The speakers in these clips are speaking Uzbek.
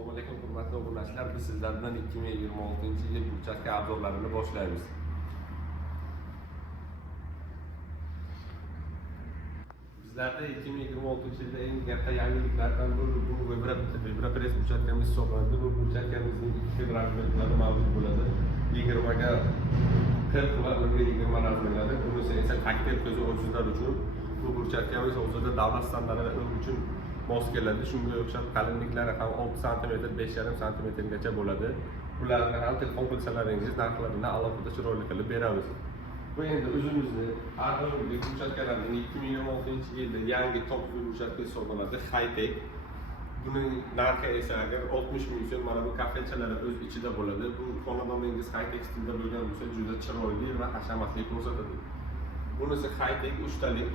Assalomu alaykum hurmatli obunachilar. Biz sizlar bilan 2026-yil burchakka obzorlarini boshlaymiz. Bizlarda 2026-yilda eng katta yangiliklardan biri bu Vibrapress burchakkamiz hisoblanadi. Bu burchakkamizning ikki razmerlari mavjud bo'ladi. 20 ga 40 va 20 razmerlari. Bunisi esa taktil ko'zi ojizlar uchun bu burchakkamiz hozirda davlat standartlari uchun mos keladi. Shunga o'xshab qalinliklari ham 6 sm, 5,5 sm-gacha bo'ladi. Bularni ham telefon qilsalaringiz narxlarini alohida chiroyli qilib beramiz. Bu endi o'zimizni arxeologik burchakkalarning 2026-yilda yangi top burchakka hisoblanadi, Hightech. Buning narxi esa agar 60 ming so'm, mana bu kafelchalar o'z ichida bo'ladi. Bu xonadoningiz Hightech stilda bo'lgan bo'lsa, juda chiroyli va hashamatli ko'rsatadi. Bunisi Hightech 3 talik.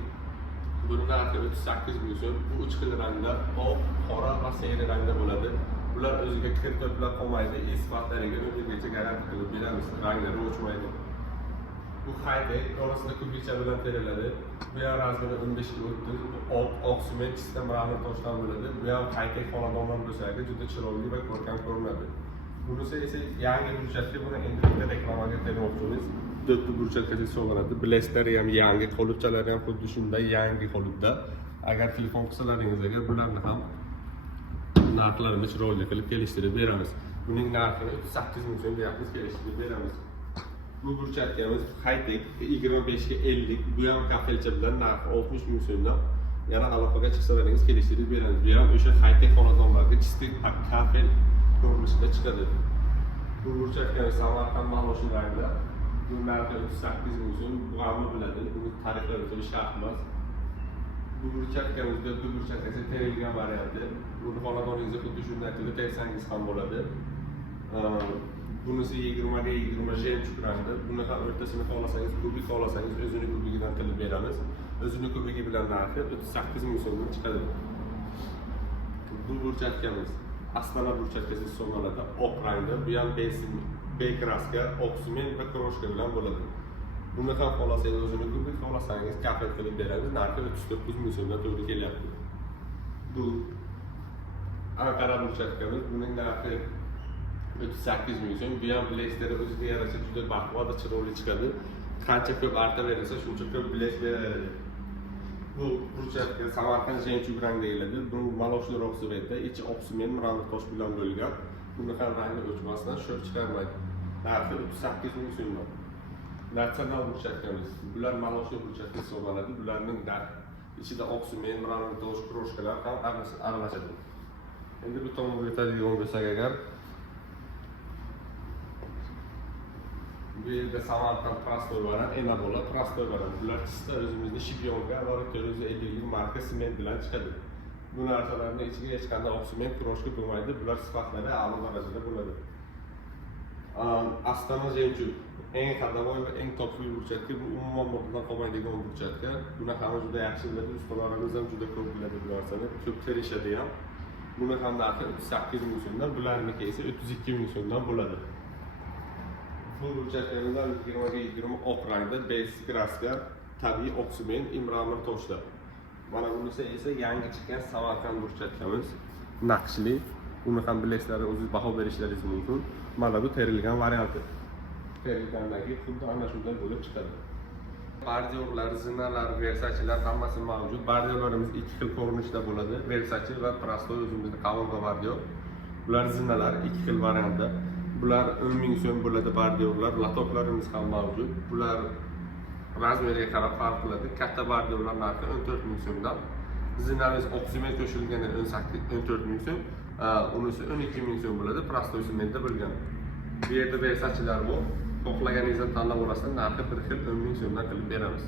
Buning narxi 38 ming so'm. Bu 3 xil rangda, oq, qora va seri rangda bo'ladi. Bular o'ziga kir to'plab qolmaydi, sifatlariga o'zgacha garantiya qilib beramiz. Ranglari o'chmaydi. Bu Hightech orasida ko'pincha bilan teriladi. Bu ham razmeri 15 ga 30, oq sement sistem ramir toshdan bo'ladi. Bu ham Hightech xonadonlar bo'lsa, juda chiroyli va ko'rkam ko'rinadi. Bunisi esa yangi burchakka, buni endilikda reklamaga tayyorlamoqchimiz. 4 burchakka hisoblanadi. Bileslar ham yangi, qolipchalari ham xuddi shunday yangi qolipda. Agar telefon qilsalaringiz, agar bularni ham narxlarini chiroyli qilib kelishtirib beramiz. Buning narxini 38 ming so'm deyapmiz, kelishtirib beramiz. Bu burchakkamiz Hightech 25 ga 50, bu ham kafelcha bilan narxi 60 ming so'mdan. Yana aloqaga chiqsalaringiz kelishtirib beramiz. Bu ham o'sha Hightech xonadonlarga chistik kafel ko'rinishida chiqadi. Bu burchakkamiz Samarqand maloshi rangda. Bu narxi 38 ming so'm. Bu hamma biladi. Buni tariflari to'la sharh emas. Bu burchakkamizda bu burchakkasi terilgan varianti. Buni xonadoningizga xuddi shunday qilib tersangiz ham bo'ladi. Bunisi 20 ga 20 jemchug rangda. Buni ham o'rtasini xohlasangiz, kubik xohlasangiz o'zini kubigidan qilib beramiz. O'zini kubigi bilan narxi 38 ming so'mdan chiqadi. Bu burchakkamiz Astana burchakkasi hisoblanadi, oq rangda. Bu ham B kraska, oq sement va kroshka bilan bo'ladi. Buni ham xohlasangiz o'zini kubik, xohlasangiz kafel qilib beramiz. Narxi 39 ming so'mdan to'g'ri kelyapti. Bu Anqara burchakkamiz, buning narxi 38 ming so'm. Bu ham bileshlari o'ziga yarasha juda baquvvat va chiroyli chiqadi. Qancha ko'p arta berilsa, shuncha ko'p bilesh beradi. Bu burchakka Samarqand jemchug rangda keladi. Bu maloshliroq sifatda, ichi oq sement ramir tosh bilan bo'lgan. Buni ham rangi o'chmasdan sho'r chiqarmaydi. Narxi 38 ming so'mdan. Natsional burchakkamiz. Bular maloshli burchakka hisoblanadi. Bularning ichida oq sement, ramir tosh, kroshkalar ham aralashadi. Endi bu tomonga o'tadigan bo'lsak agar, bu yerda Samarqand prostoy variant, Enabola prostoy variant. Bular chista o'zimizning Shipyonga va 450 marka sement bilan chiqadi. Bu narsalarning ichiga hech qanday oq sement, kroshka bo'lmaydi. Bular sifatlari a'lo darajada bo'ladi. Astana jemchug eng qadavoy va eng topli burchakka, bu umuman o'rtadan qolmaydigan burchakka. Buni hamma juda yaxshi biladi, ustalarimiz ham juda ko'p biladi bu narsani, ko'p terishadi ham. Buni ham narxi 38 ming so'mdan, bularniki esa 32 ming so'mdan bo'ladi. Bu burchaklardan 20 ga 20 oq rangda, basic kraska, tabiiy oq sement, imramir toshlar. Mana bunisi esa yangi chiqqan Samarqand burchakkamiz, naqshli. Uni ham bileshlari o'zingiz baho berishlaringiz mumkin. Mana bu terilgan varianti. Terilgandagi xuddi ana shunday bo'lib chiqadi. Bardiyorlar, zinalar, Versace'lar hammasi mavjud. Bardiyorlarimiz ikki xil ko'rinishda bo'ladi. Versace va prostoy o'zimizning qavunga bardiyor. Bular zinalar ikki xil variantda. Bular 10 ming so'm bo'ladi bardiyorlar. Latoklarimiz ham mavjud. Bular razmeriga qarab farq qiladi. Katta bardiyorlar narxi 14 ming so'mdan. Zinamiz oq sement qo'shilgani 14 ming so'm. Unisi 12 ming so'm bo'ladi. Prostoy sementda bo'lgan. Bu yerda Versace'lar bor. Xohlaganingizdan tanlab olasizlar. Narxi bir xil 10 ming so'mdan qilib beramiz.